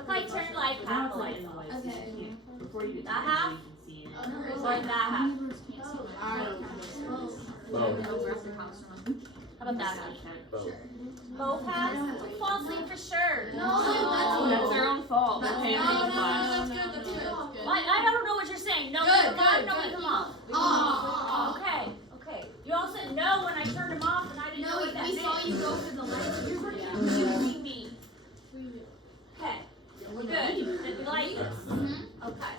If I turn like half the lights off. Okay. Before you That half? Or that half? How about that half? Both halves? Fall asleep for sure. That's their own fault. That's good. I don't know what you're saying. No, leave them on, no, leave them off. Okay. You all said no when I turned them off, and I didn't know what that meant. We saw you go for the lights. You were confusing me. Okay. We're good. Did we like this? Okay.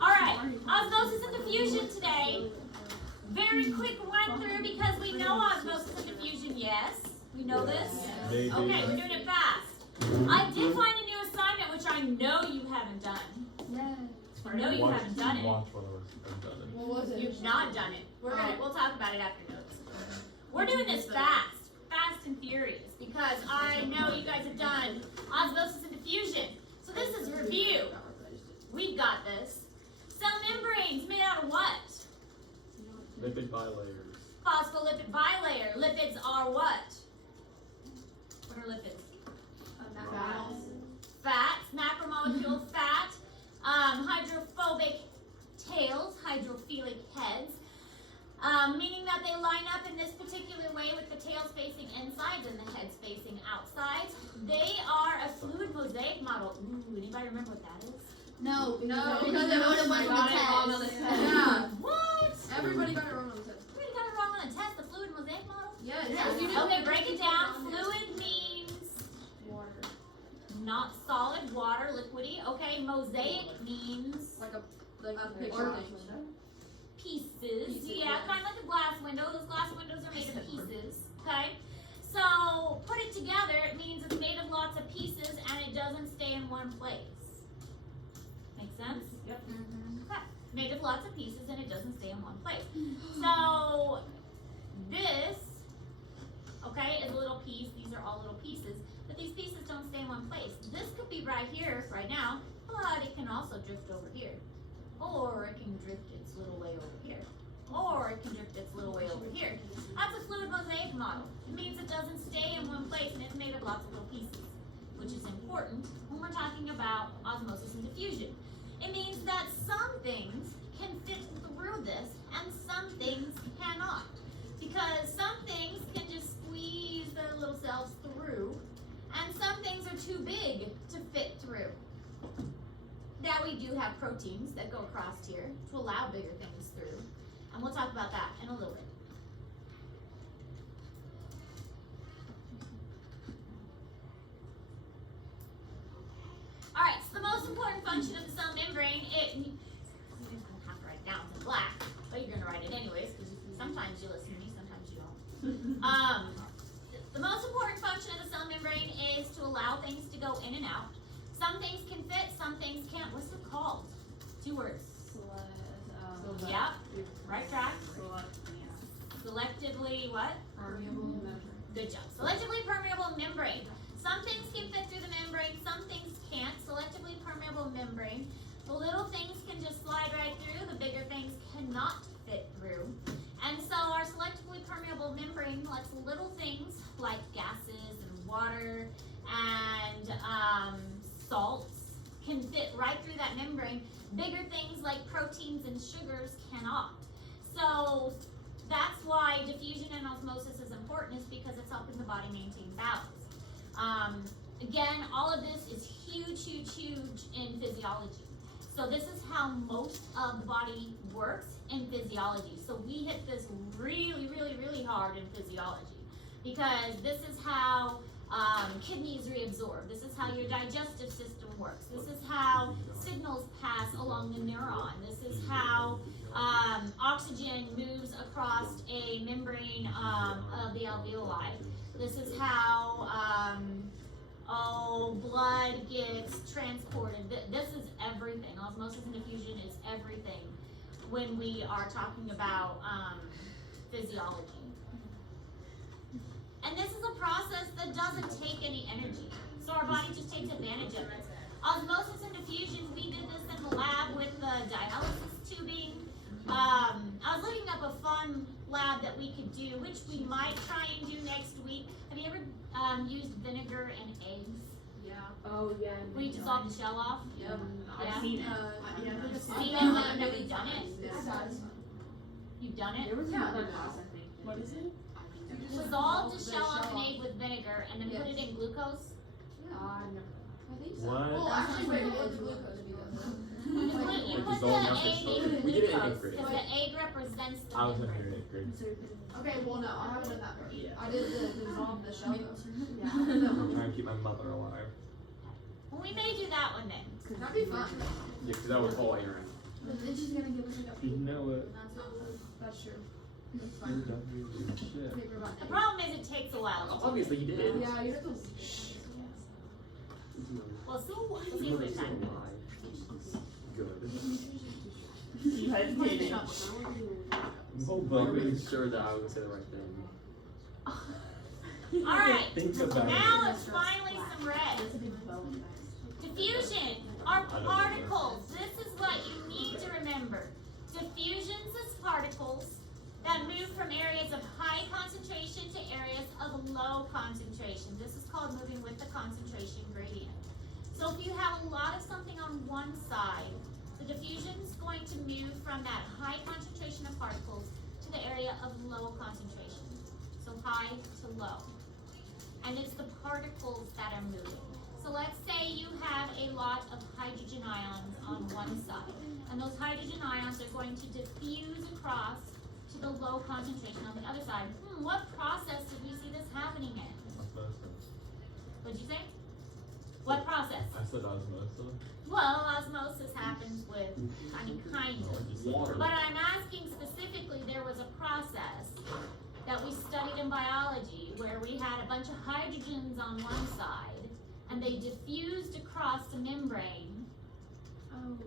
Alright. Osmosis and diffusion today. Very quick run through because we know osmosis and diffusion, yes? We know this? Maybe. Okay, we're doing it fast. I did find a new assignment which I know you haven't done. Yes. I know you haven't done it. Watch what I've done it. What was it? You've not done it. We'll talk about it after notes. We're doing this fast and furious, because I know you guys have done osmosis and diffusion. So this is review. We've got this. Cell membranes made out of what? Lipid bilayers. Phospholipid bilayer. Lipids are what? What are lipids? Fats, macromolecule fat, hydrophobic tails, hydrophilic heads, meaning that they line up in this particular way with the tails facing insides and the heads facing outsides. They are a fluid mosaic model. Ooh, anybody remember what that is? No, because I wrote it on the test. Yeah. What? Everybody got it wrong on the test. We got it wrong on the test, the fluid mosaic model? Yes. Okay, break it down. Fluid means Water. not solid, water, liquidy. Okay, mosaic means Like a picture Or- thing. pieces. Pieces, Yeah, yeah. kind of like a glass window. Those glass windows are made of pieces. Okay? So, put it together, it means it's made of lots of pieces and it doesn't stay in one place. Make sense? Yep. Okay. Made of lots of pieces and it doesn't stay in one place. So, this, okay, is a little piece. These are all little pieces. But these pieces don't stay in one place. This could be right here, right now, but it can also drift over here. Or it can drift its little way over here. Or it can drift its little way over here. That's a fluid mosaic model. It means it doesn't stay in one place and it's made of lots of little pieces, which is important when we're talking about osmosis and diffusion. It means that some things can fit through this and some things cannot. Because some things can just squeeze their little selves through and some things are too big to fit through. Now we do have proteins that go across here to allow bigger things through. And we'll talk about that in a little bit. Alright, so the most important function of the cell membrane, you don't have to write it down, it's in black, but you're going to write it anyways, because sometimes you listen to me, sometimes you don't. The most important function of the cell membrane is to allow things to go in and out. Some things can fit, some things can't. What's it called? 2 words. Yep, right track. Selectively what? Permeable membrane. Good job. Selectively permeable membrane. Some things can fit through the membrane, some things can't. Selectively permeable membrane. The little things can just slide right through, the bigger things cannot fit through. And so our selectively permeable membrane lets little things like gases and water and salts can fit right through that membrane. Bigger things like proteins and sugars cannot. So that's why diffusion and osmosis is important, is because it's helping the body maintain balance. Again, all of this is huge in physiology. So this is how most of the body works in physiology. So we hit this really hard in physiology, because this is how kidneys reabsorb. This is how your digestive system works. This is how signals pass along the neuron. This is how oxygen moves across a membrane of the alveoli. This is how blood gets transported. This is everything. Osmosis and diffusion is everything when we are talking about physiology. And this is a process that doesn't take any energy. So our body just takes advantage of it. Osmosis and diffusion, we did this in the lab with the dialysis tubing. I was looking up a fun lab that we could do, which we might try and do next week. Have you ever used vinegar and eggs? Yeah. Oh, yeah. We dissolve the shell off. Yep. Yeah. I've seen it. Seen it, but you've never done it. You've done it? There was another class, I think. What is it? Dissolve the shell lemonade with vinegar and then put it in glucose. I've never. I think so. What? Well, actually, wait, what the glucose do You put Like the dissolving out the egg sugar. in We did it in glucose eighth grade. because the egg represents the I was in membrane. here in 8th grade. Okay, well, no, I haven't done that part. Yeah. I did the dissolve the shell. I'm trying to keep my mother alive. Well, we may do that one then. That'd be fun. Yeah, because that was all Aaron. But then she's gonna give us like a You know it. That's true. That's You fine. don't do shit. Paper about The problem is it takes a while. to do. Obviously he did. Yeah, you have to. We'll see if we've done. Good. You hesitated. No, but I'm making sure that I would say the right thing. Alright, Think about now it. it's finally some red. Diffusion are particles. This is what you need to remember. Diffusions is particles that move from areas of high concentration to areas of low concentration. This is called moving with the concentration gradient. So if you have a lot of something on one side, the diffusion is going to move from that high concentration of particles to the area of low concentration. So high to low. And it's the particles that are moving. So let's say you have a lot of hydrogen ions on one side, and those hydrogen ions are going to diffuse across to the low concentration on the other side. What process did we see this happening in? Osmosis. What'd you say? What process? I said osmosis. Well, osmosis happens with, kind No, of. I just said Water. But I'm asking specifically, there was a process that we studied in biology where we had a bunch of hydrogens on one side and they diffused across the membrane. Oh.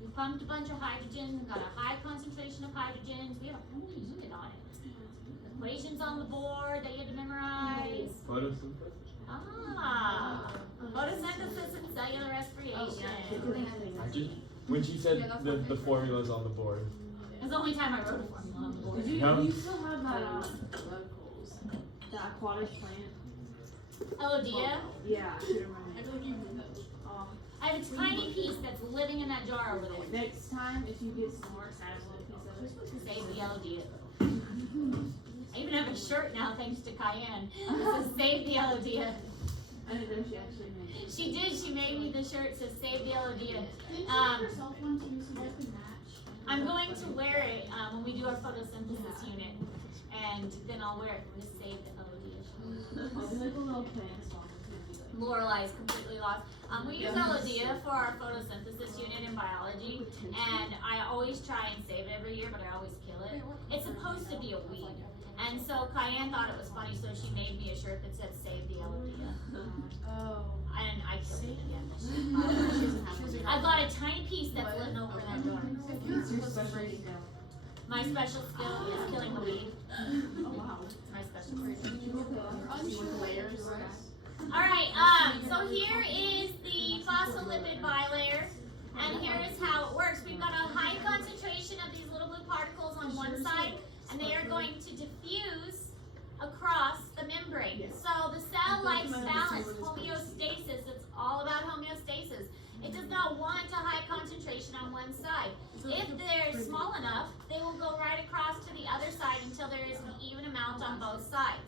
We pumped a bunch of hydrogens and got a high concentration of hydrogens. We had a whole unit on it. Equations on the board that you had to memorize. Photosynthesis. Ah, photosynthesis and cellular respiration. I just, when she said Yeah, that's the my favorite. formulas on the board. It's the only time I wrote a formula on the board. No. You still have that, the aquatic plant? Elodia. Yeah, I should remember. I feel like you knew that. I have a tiny piece that's living in that jar over there. Next time, if you get some more excited, a little piece of it. Save the Elodia. I even have a shirt now thanks to Cayenne. It says save the Elodia. I didn't know she actually made it. She did, she made me the shirt that says save the Elodia. I'm going to wear it when we do our photosynthesis unit. And then I'll wear it with save the Elodia. I'll do like a little plant song. Lorelai's completely lost. We use Elodia for our photosynthesis unit in biology, and I always try and save it every year, but I always kill it. It's supposed to be a weed, and so Cayenne thought it was funny, so she made me a shirt that said "Save the Elodia," Oh. and I killed it again. I got a tiny piece that's living over in that jar. It's your special skill. My special skill is killing the weed. Oh, wow. My special skill. You look at Layers. Alright, so here is the phospholipid bilayer, and here is how it works. We've got a high concentration of these little blue particles on one side, and they are going to diffuse across the membrane. So the cell likes balance, homeostasis. It's all about homeostasis. It does not want a high concentration on one side. If they're small enough, they will go right across to the other side until there is an even amount on both sides.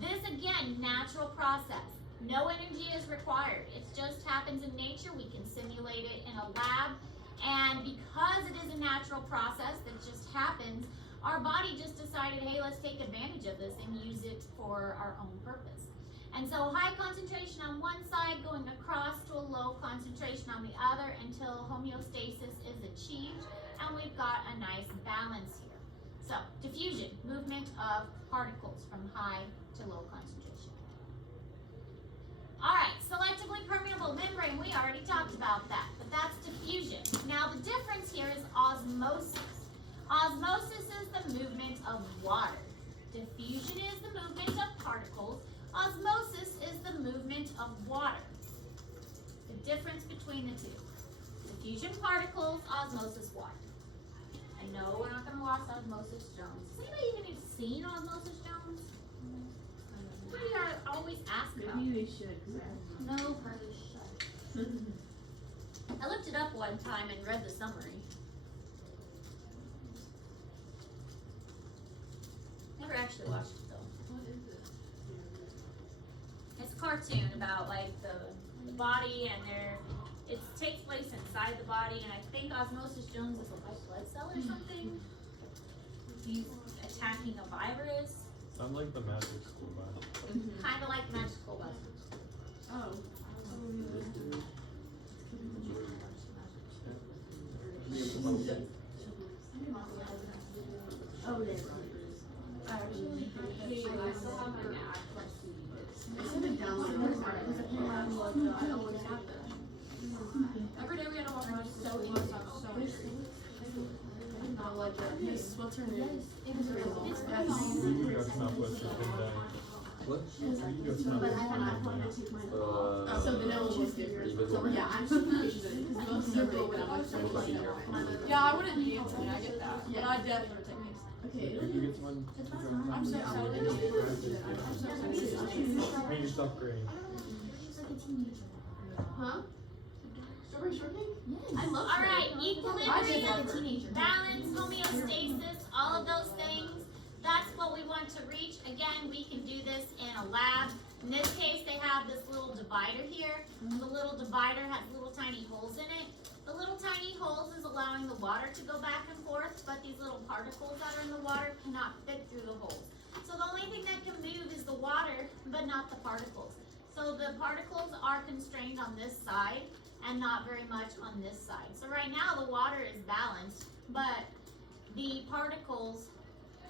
This, again, natural process. No energy is required. It just happens in nature. We can simulate it in a lab. And because it is a natural process that just happens, our body just decided, hey, let's take advantage of this and use it for our own purpose. And so high concentration on one side going across to a low concentration on the other until homeostasis is achieved. And we've got a nice balance here. So diffusion, movement of particles from high to low concentration. Alright, selectively permeable membrane, we already talked about that, but that's diffusion. Now the difference here is osmosis. Osmosis is the movement of water. Diffusion is the movement of particles. Osmosis is the movement of water. The difference between the two. Diffusion particles, osmosis water. I know we're not going to watch Osmosis Jones. Has anybody even seen Osmosis Jones? Somebody always asks Maybe we should. 'Cause I No pressure. I looked it up one time and read the summary. Never actually watched it though. What is it? It's a cartoon about like the body and it takes place inside the body, and I think Osmosis Jones is a white blood cell or something. He's attacking a virus, Sound like the magic school bus. kind of like Magical Bus. Oh. Oh, yeah. I still have my Mac. I haven't downloaded this part because I always have them. Every day we had to walk around just so much. Not like this. What's her name? We got Southwest Virginia. What? We got Southwest Virginia. So the no one was different. So yeah, I'm super patient because most of them when I'm Yeah, I wouldn't need something. I get that. But I definitely would take these. Okay. You get one. I'm so excited. Paint yourself green. Huh? Strawberry shortcake? I love Alright, I equilibrium, just love her. balance, homeostasis, all of those things. That's what we want to reach. Again, we can do this in a lab. In this case, they have this little divider here. The little divider has little tiny holes in it. The little tiny holes is allowing the water to go back and forth, but these little particles that are in the water cannot fit through the holes. So the only thing that can move is the water, but not the particles. So the particles are constrained on this side and not very much on this side. So right now the water is balanced, but the particles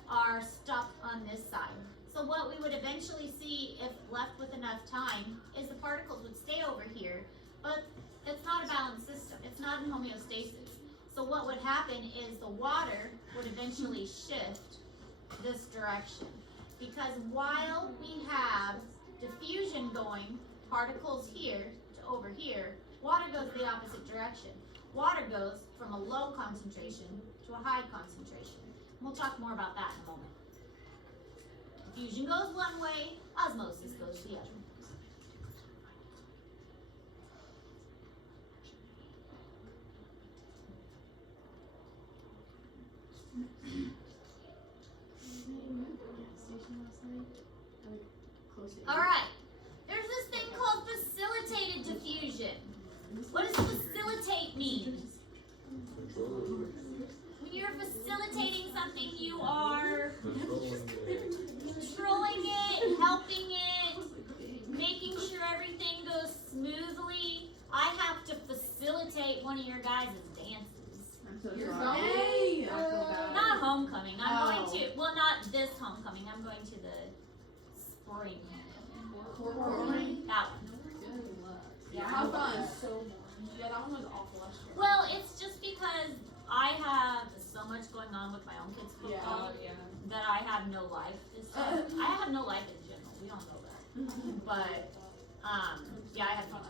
are stuck on this side. So what we would eventually see, if left with enough time, is the particles would stay over here, but it's not a balanced system. It's not in homeostasis. So what would happen is the water would eventually shift this direction. Because while we have diffusion going, particles here to over here, water goes the opposite direction. Water goes from a low concentration to a high concentration. We'll talk more about that in a moment. Diffusion goes one way, osmosis goes the other. Alright, there's this thing called facilitated diffusion. What does facilitate mean? When you're facilitating something, you are controlling it, helping it, making sure everything goes smoothly. I have to facilitate one of your guys' dances. I'm so You're sorry. Hey! Not homecoming. I'm going to, well, not this homecoming. I'm going to the spring homecoming. That one. Yeah, how fun. So yeah, that one was awful last year. Well, it's just because I have so much going on with my own kids' football that I have no life this time. I have no life in general. We don't know that. But, yeah, I have no life.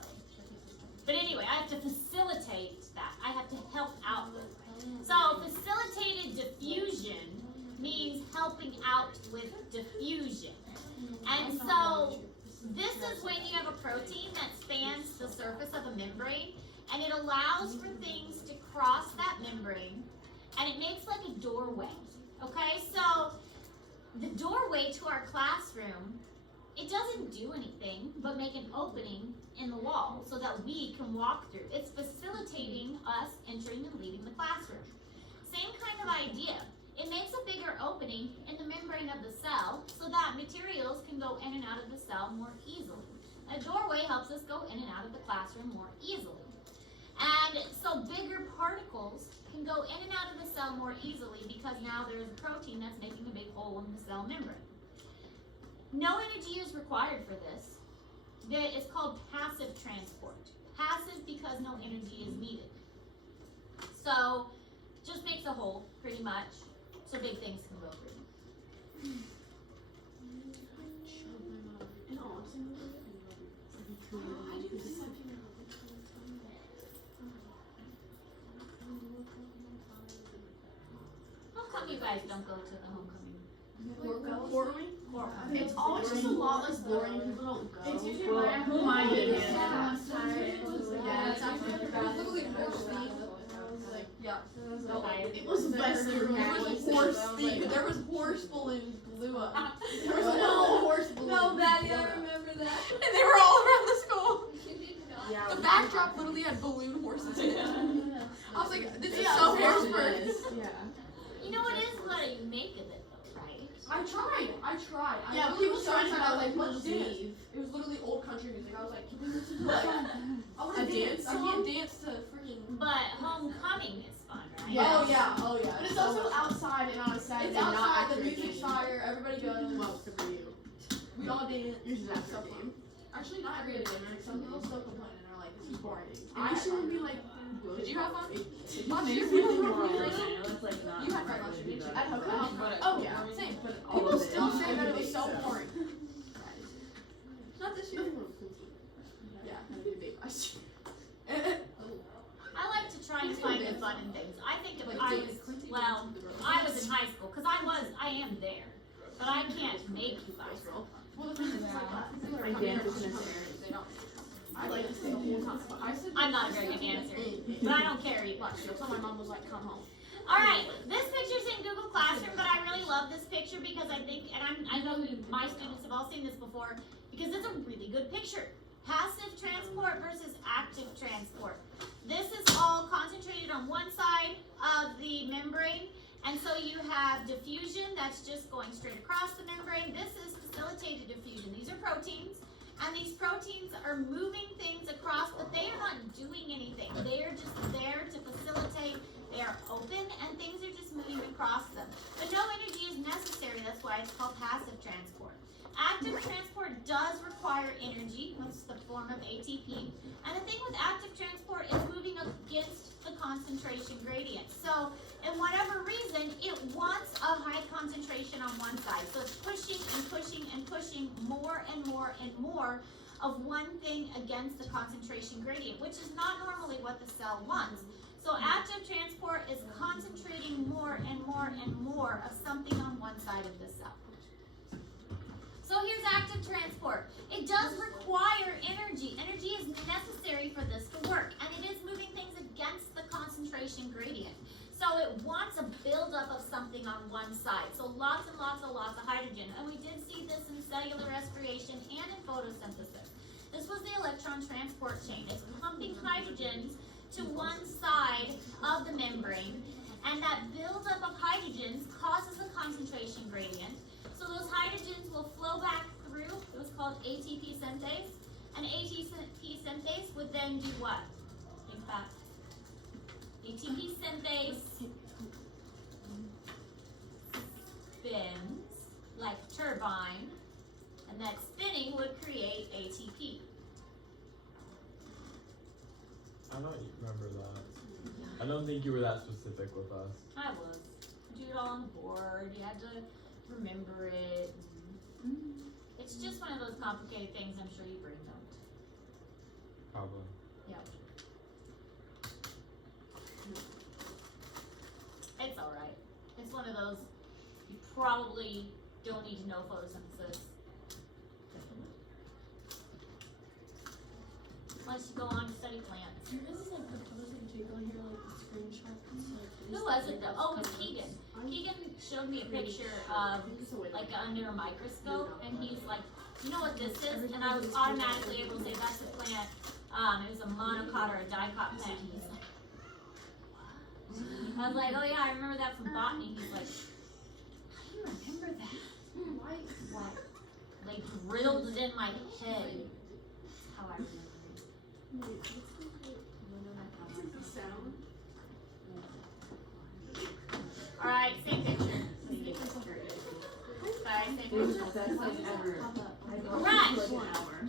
So. But anyway, I have to facilitate that. I have to help out with it. So, facilitated diffusion means helping out with diffusion. And so, this is when you have a protein that spans the surface of a membrane, and it allows for things to cross that membrane, and it makes like a doorway. Okay, so the doorway to our classroom, it doesn't do anything but make an opening in the wall so that we can walk through. It's facilitating us entering and leaving the classroom. Same kind of idea. It makes a bigger opening in the membrane of the cell so that materials can go in and out of the cell more easily. A doorway helps us go in and out of the classroom more easily. And so bigger particles can go in and out of the cell more easily because now there's a protein that's making a big hole in the cell membrane. No energy is required for this. It's called passive transport. Passive because no energy is needed. So just makes a hole pretty much so big things can go through. How come you guys don't go to the homecoming? or It's always just a lot less boring. People don't go. It's usually Well, right after who minded the it? yeah. Yeah, it's after the It was literally horse themed. Like, yeah. It was the best thing. It was horse themed. There was horse balloons blew up. There was no horse balloons. No, Maddie, I remember that. And they were all around the school. Yeah. The backdrop literally had balloon horses in it. I was like, this is so Harrisburg. Yeah. you know it is what you make of it though, right? I tried. Yeah, really people was started trying to to like let's let's dance. leave. It was literally old country music. I was like, can we listen to like I want A to dance dance. I song? can't dance to freaking. But homecoming is fun, right? Yeah. Oh yeah. But it's also outside and on a Saturday. It's outside. Not The after a music's game. fire. Everybody goes. Well, good for you. We all dance. Yours is after So a game. fun. Actually, not every game. Like, some people still complain and are like, this is boring. And you shouldn't be like. Did you have fun? Last year, You had fun last year. I'd hope I not. had Oh yeah. Same. People still say that it was so boring. Not this year. Yeah, I did debate last year. I like to try and find the fun in things. I think if I was in high school, because I am there, but I can't make you guys. Well, the thing is, like, I dance in a they don't. I like to stay the whole time. I said I'm not a very good dancer, but I don't care either. so my mom was like, come home. All right, this picture's in Google Classroom, but I really love this picture because I think, and I know my students have all seen this before, because it's a really good picture. Passive transport versus active transport. This is all concentrated on one side of the membrane, and so you have diffusion that's just going straight across the membrane. This is facilitated diffusion. These are proteins, and these proteins are moving things across, but they are not doing anything. They are just there to facilitate. They are open, and things are just moving across them. But no energy is necessary. That's why it's called passive transport. Active transport does require energy. That's the form of ATP. And the thing with active transport is moving against the concentration gradient. So, in whatever reason, it wants a high concentration on one side. So it's pushing and pushing and pushing more and more and more of one thing against the concentration gradient, which is not normally what the cell wants. So active transport is concentrating more and more and more of something on one side of the cell. So here's active transport. It does require energy. Energy is necessary for this to work, and it is moving things against the concentration gradient. So it wants a buildup of something on one side. So lots and lots and lots of hydrogen. And we did see this in cellular respiration and in photosynthesis. This was the electron transport chain. It's pumping hydrogens to one side of the membrane, and that buildup of hydrogens causes a concentration gradient. So those hydrogens will flow back through. It was called ATP synthase, and ATP synthase would then do what? Think back. ATP synthase spins like a turbine, and that spinning would create ATP. I don't remember that. I don't think you were that specific with us. I was. Do it all on the board. You had to remember it. It's just one of those complicated things I'm sure you brain don't. Probably. Yep. It's alright. It's one of those you probably don't need to know photosynthesis. Unless you go on to study plants. You guys like put photos of Jake on here, like the screenshots. Who was it though? Oh, it was Keegan. Keegan showed me a picture of like under a microscope, and he's like, you know what this is? And I was automatically able to say that's a plant. It was a monocot or a dicot plant. And he's like, what? I was like, oh yeah, I remember that from botany. He's like, how do you remember that? What? They drilled it in my head. That's how I remember it. Alright, same picture. Sorry, same picture. Alright.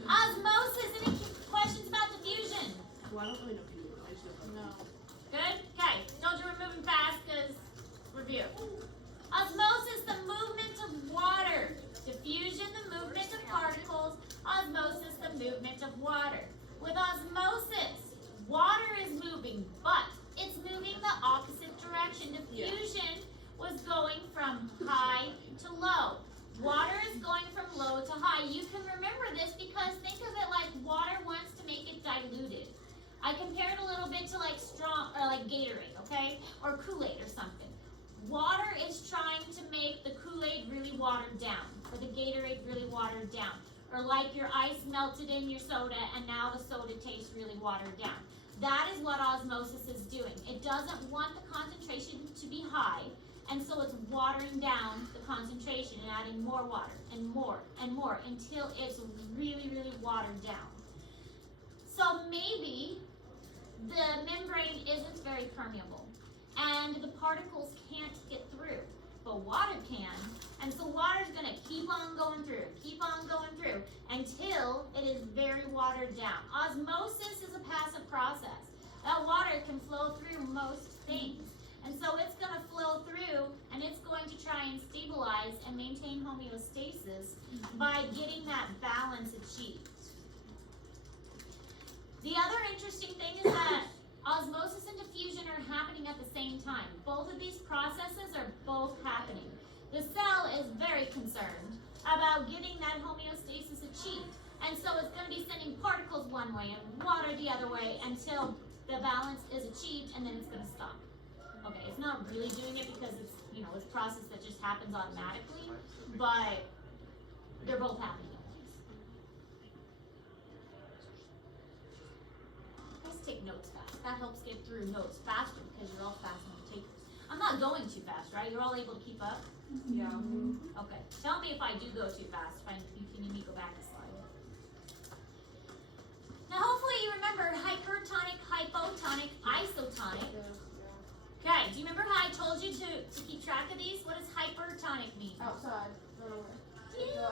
Osmosis. Any questions about diffusion? Well, I don't really know if you do. I just don't know. Good? Okay. Told you we're moving fast because review. Osmosis, the movement of water. Diffusion, the movement of particles. Osmosis, the movement of water. With osmosis, water is moving, but it's moving the opposite direction. Diffusion was going from high to low. Water is going low to high. You can remember this because think of it like water wants to make it diluted. I compare it a little bit to like strong or like Gatorade, okay? Or Kool-Aid or something. Water is trying to make the Kool-Aid really watered down, or the Gatorade really watered down. Or like your ice melted in your soda and now the soda tastes really watered down. That is what osmosis is doing. It doesn't want the concentration to be high, and so it's watering down the concentration and adding more water and more and more until it's really, really watered down. So maybe the membrane isn't very permeable and the particles can't get through, but water can. And so water's gonna keep on going through until it is very watered down. Osmosis is a passive process. That water can flow through most things. And so it's gonna flow through and it's going to try and stabilize and maintain homeostasis by getting that balance achieved. The other interesting thing is that osmosis and diffusion are happening at the same time. Both of these processes are both happening. The cell is very concerned about getting that homeostasis achieved. And so it's going to be sending particles one way and water the other way until the balance is achieved, and then it's going to stop. Okay, it's not really doing it because it's, you know, it's a process that just happens automatically, but they're both happening at once. Guys, take notes fast. That helps get through notes faster because you're all fast note takers. I'm not going too fast, right? You're all able to keep up? Yeah. Okay. Tell me if I do go too fast. If you need me to go back a slide. Now, hopefully you remember hypertonic, hypotonic, isotonic. Okay, do you remember how I told you to keep track of these? What does hypertonic mean? Outside. Run away. Yeah.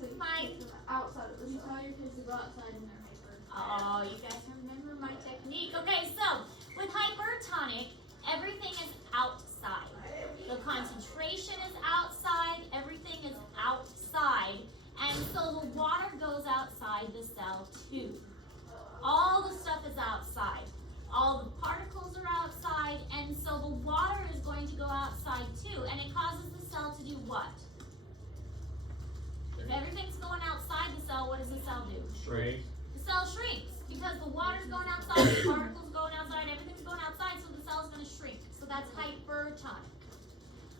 So My, outside of the cell. You tell your kids to go outside and they're hyper. oh, you guys remember my technique. Okay, so with hypertonic, everything is outside. The concentration is outside, everything is outside, and so the water goes outside the cell too. All the stuff is outside. All the particles are outside, and so the water is going to go outside too, and it causes the cell to do what? If everything's going outside the cell, what does the cell do? Shrink. The cell shrinks because the water's going outside, the particles going outside, everything's going outside, so the cell's going to shrink. So that's hypertonic.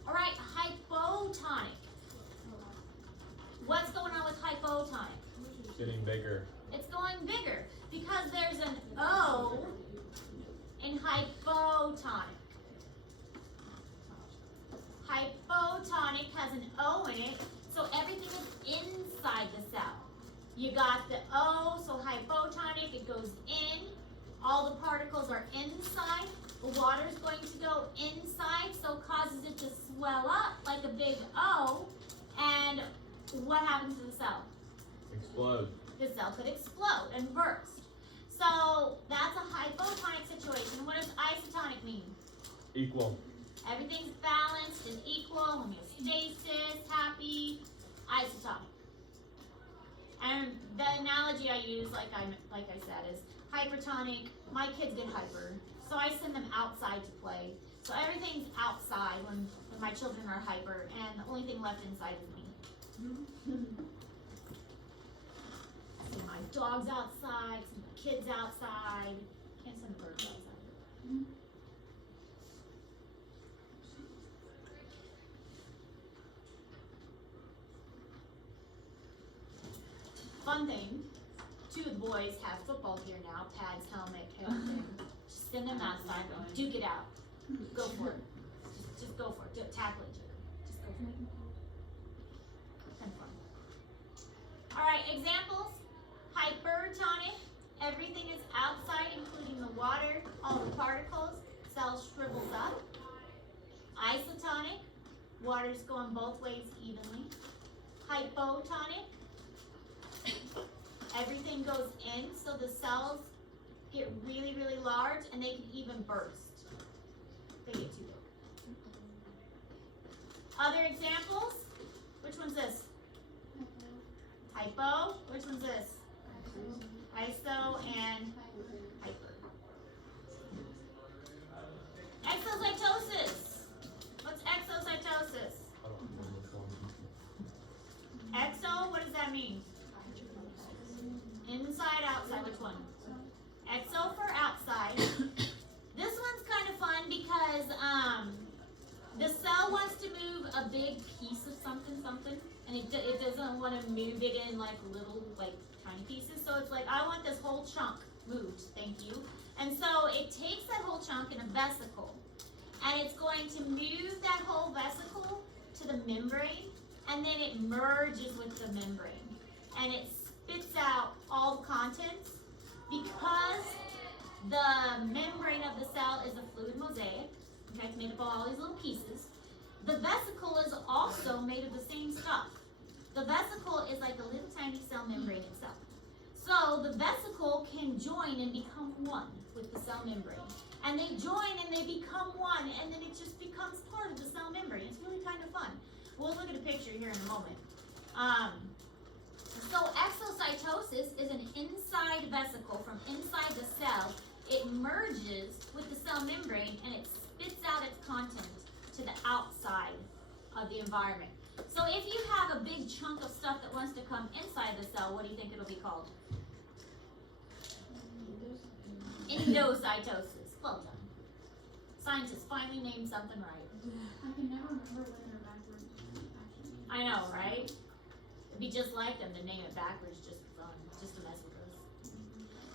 All right, hypotonic. What's going on with hypotonic? Getting bigger. It's going bigger because there's an O in hypotonic. Hypotonic has an O in it, so everything is inside the cell. You got the O, so hypotonic, it goes in. All the particles are inside. The water is going to go inside, so it causes it to swell up like a big O. And what happens to the cell? Explode. The cell could explode and burst. So that's a hypotonic situation. What does isotonic mean? Equal. Everything's balanced and equal, homeostasis, happy, isotonic. And the analogy I use, like I said, is hypertonic. My kids get hyper, so I send them outside to play. So everything's outside when my children are hyper, and the only thing left inside is me. See my dogs outside, see my kids outside. Can't send the birds outside. Fun thing, 2 of the boys have football gear now, pads, helmet, everything. Just send them outside, duke it out. Go for it. Just go for it. Tackle each other. Just go for it. Kind of fun. Alright, examples. Hypertonic, everything is outside, including the water, all the particles, cell shrivels up. Isotonic, water's going both ways evenly. Hypotonic, everything goes in, so the cells get really, really large, and they can even burst. They get too big. Other examples? Which one's this? Hypo. Which one's this? Iso and hyper. Exocytosis. What's exocytosis? I don't remember this one. doesn't want to move it in like little, like tiny pieces. So it's like, I want this whole chunk moved, thank you. And so it takes that whole chunk in a vesicle, and it's going to move that whole vesicle to the membrane, and then it merges with the membrane, and it spits out all the contents. Because the membrane of the cell is a fluid mosaic, okay, it's made up of all these little pieces. The vesicle is also made of the same stuff. The vesicle is like a little tiny cell membrane itself. So the vesicle can join and become one with the cell membrane. And they join and they become one, and then it just becomes part of the cell membrane. It's really kind of fun. We'll look at a picture here in a moment. So exocytosis is an inside vesicle from inside the cell. It merges with the cell membrane and it spits out its content to the outside of the environment. So if you have a big chunk of stuff that wants to come inside the cell, what do you think it'll be called? Endocytosis. Well done. Scientists finally named something right. I can never remember when they're backwards. Actually. I know, right? It'd be just like them to name it backwards, just for fun, just to mess with us.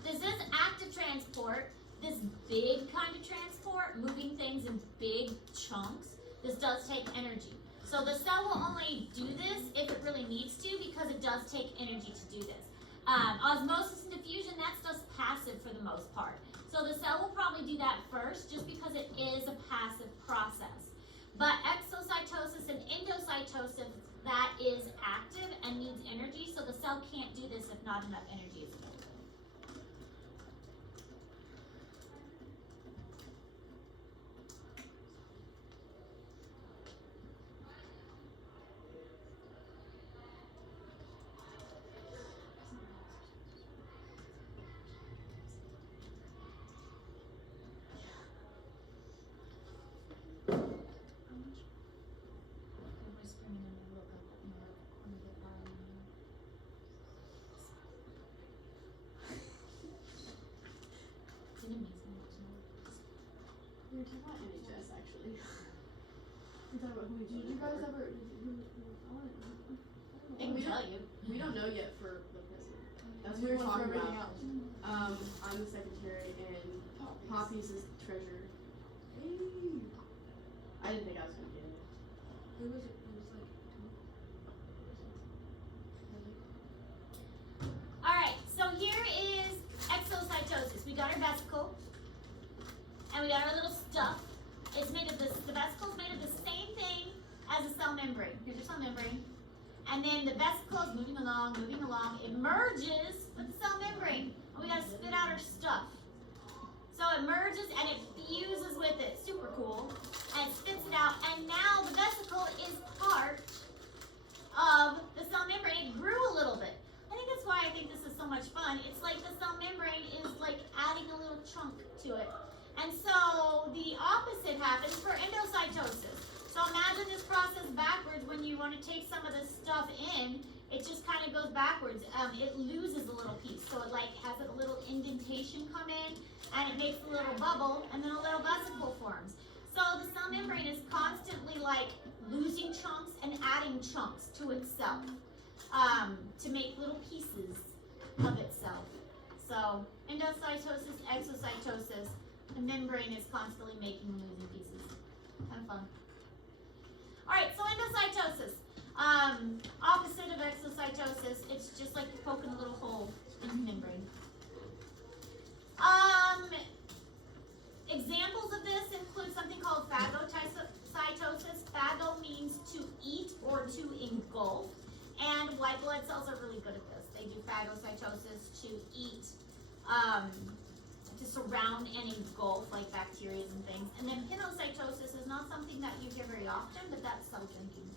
This is active transport. This big kind of transport, moving things in big chunks, this does take energy. So the cell will only do this if it really needs to, because it does take energy to do this. Osmosis and diffusion, that's just passive for the most part. So the cell will probably do that first, just because it is a passive process. But exocytosis and endocytosis, that is active and needs energy, so the cell can't do this if not enough energy is available. We were talking about NHS actually. We were talking about who did you guys ever? I can tell you. We don't know yet for the president. That's what we were talking about. I'm the secretary and Poppy's is treasurer. Hey. I didn't think I was gonna get it. Who was it? It was like. Alright, so here is exocytosis. We got our vesicle, and we got our little stuff. It's made of this, the vesicle is made of the same thing as a cell membrane. Here's your cell membrane. And then the vesicle is moving along, it merges with the cell membrane. And we gotta spit out our stuff. So it merges and it fuses with it, super cool, and it spits it out. And now the vesicle is part of the cell membrane. It grew a little bit. I think that's why I think this is so much fun. It's like the cell membrane is like adding a little chunk to it. And so the opposite happens for endocytosis. So imagine this process backwards. When you want to take some of this stuff in, it just kind of goes backwards. It loses a little piece. So it like has a little indentation come in, and it makes a little bubble, and then a little vesicle forms. So the cell membrane is constantly like losing chunks and adding chunks to itself to make little pieces of itself. So endocytosis, exocytosis, the membrane is constantly making and losing pieces. Kind of fun. Alright, so endocytosis. Opposite of exocytosis, it's just like you're poking a little hole in the membrane. Examples of this include something called phagocytosis. Phago means to eat or to engulf. And white blood cells are really good at this. They do phagocytosis to eat, to surround and engulf like bacteria and things. And then pinocytosis is not something that you hear very often, but that's cell drinking.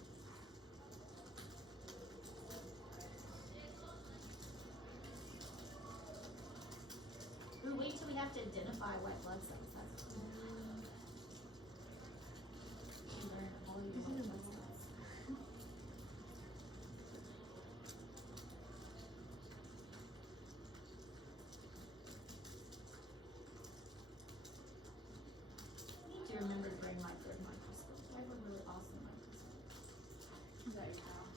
Ooh, wait till we have to identify white blood cells. That's cool. You learn all your white blood cells. I need to remember to bring my third microscope. I have a really awesome microscope. Is that your house?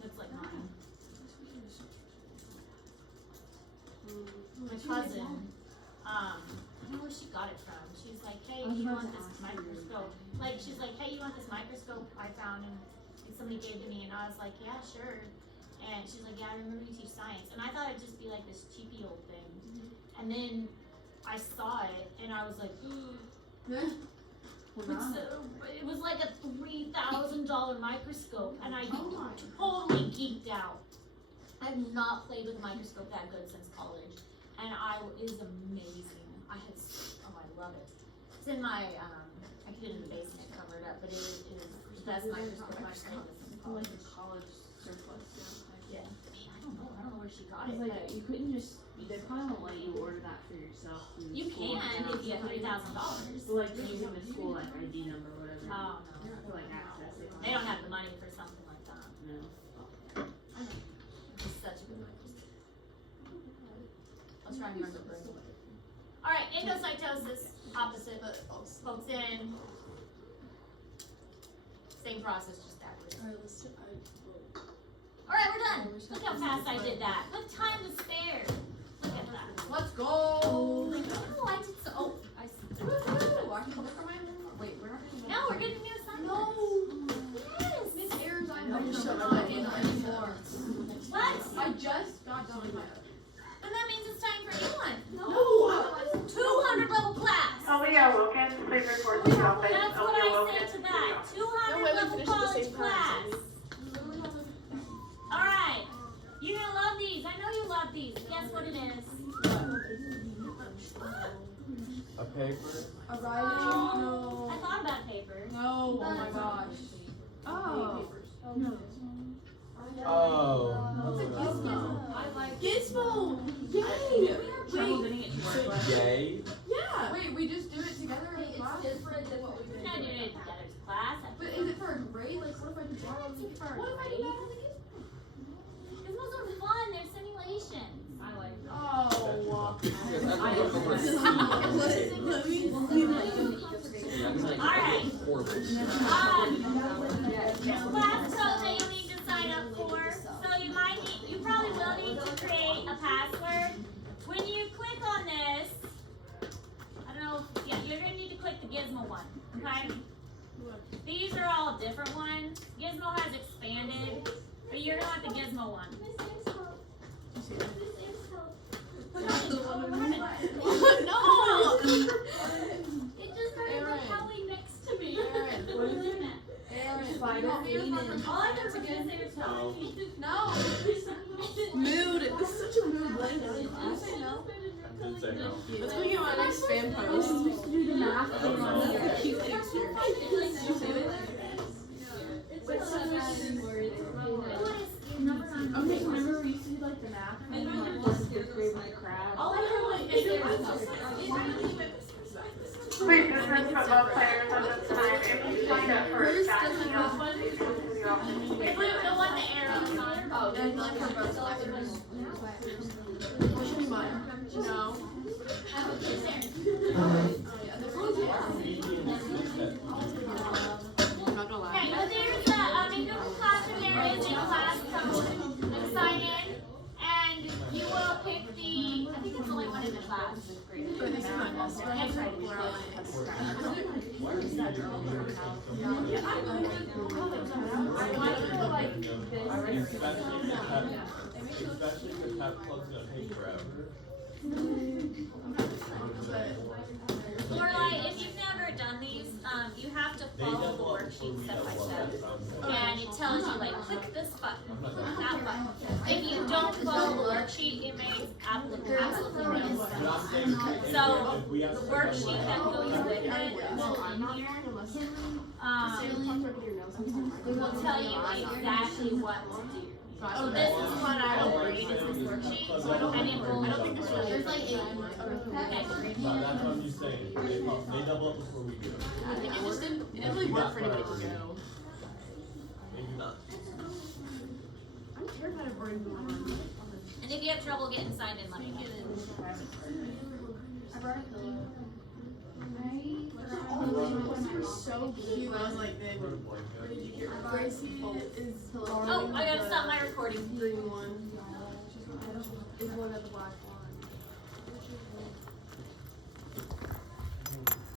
That's like not cousin, I don't know where she got it from. She's like, hey, you want this microscope? Like, she's like, hey, you want this microscope I found and somebody gave to me? And I was like, yeah, sure. And she's like, yeah, I remember you teach science. And I thought it'd just be like this cheapy old thing. And then I saw it and I was like, ooh. It was like a $3,000 microscope, and I totally geeked out. I've not played with a microscope that good since college, and it is amazing. I love it. It's in my, I put it in the basement, cover it up, but it is the best microscope I've played with since college. Like a college surplus, Yeah. Man, I don't know where she got it. Like, But you couldn't just, they probably won't let you order that for yourself. From you school can now. if you have $3,000. But like using the school like ID number or whatever. Oh, no. To like access it. They don't have the money for something like that. No. It's such a good microscope. I'll try and remember first. Alright, endocytosis, opposite. Folks in. Same process, just backwards. Alright, let's do Alright, we're done. Look how fast I did that. Look, time to spare. Look at that. Let's go! Oh, I did so. Oh, I see. Woo-hoo! I can look at my wait, we're not gonna No, we're getting new assignments. No! Yes. Miss Ayers, I'm Oh, not shut not up. in anymore. What? I just got done with my Then that means it's time for a new one. No! 200 level class. Talia Wilkins, please report to the office. That's what Talia I Wilkins, say to that. 200 No, wait, we level finished at the college same time, class. so Alright. You're gonna love these. I know you love these. Guess what it is? A paper? A Oh, writing? I thought about paper. No. Oh my gosh. Oh. No. Oh. What's a gizmo? I like Gizmo! Yay! Trouble getting it to work. Like, Yay. Yeah! Wait, we just do it together in class? different than what we've been doing it together as class. But is it for a grade? Like, what if I do that? What if I do What if I do that? Gizmos are fun. They're simulations. I like them. Oh. Alright. Horrible. Class code that you'll need to sign up for. So you probably will need to create a password. When you click on this, I don't know, yeah, you're gonna need to click the Gizmo one, okay? These are all different ones. Gizmo has expanded, but you're gonna want the Gizmo one. No! It just started repelling next to me. What is it? Spider Venus. All I heard was gonna say repelling me. No! Mood. This is such a mood language. Did you say no? I did say no. Let's go get my next spam post. Do the math thing on Oh. the cute picture. Okay, remember we used to do like the math thing like first fifth grade with the crab? All I heard was Please dismiss football players at this time. If you signed up for a staff meal, please go to the office. the one the arrows on. Oh, and like for both classes. What should be mine? No. I'm not gonna Okay, lie. well there's a, in Google Classroom there is a class code to sign in, and you will pick the, I think it's the only one in the class. But this is my best friend. That's right. Especially if the pep club's gonna take forever. Lorelai, if you've never done these, you have to They follow the double up worksheet before we step by double step. up. And it tells you like, click this button, click that button. If you don't follow the worksheet, it makes absolutely no But I'm sense. saying, So, if we have the to worksheet that goes with it will tell you exactly what to do. So this is what I will grade as this worksheet, and it will. I don't think this one. There's like 8. Okay. No, that's what I'm just saying. They double up before we do it. I think it just didn't really work for anybody to go. Maybe not. I'm terrified of burning the one. And if you have trouble getting signed in, let me know. I brought a pillow. Oh, those are so cute. I was like, babe, where did you get Gracie is Oh, I gotta stop my recording. green one. Is one of the black ones.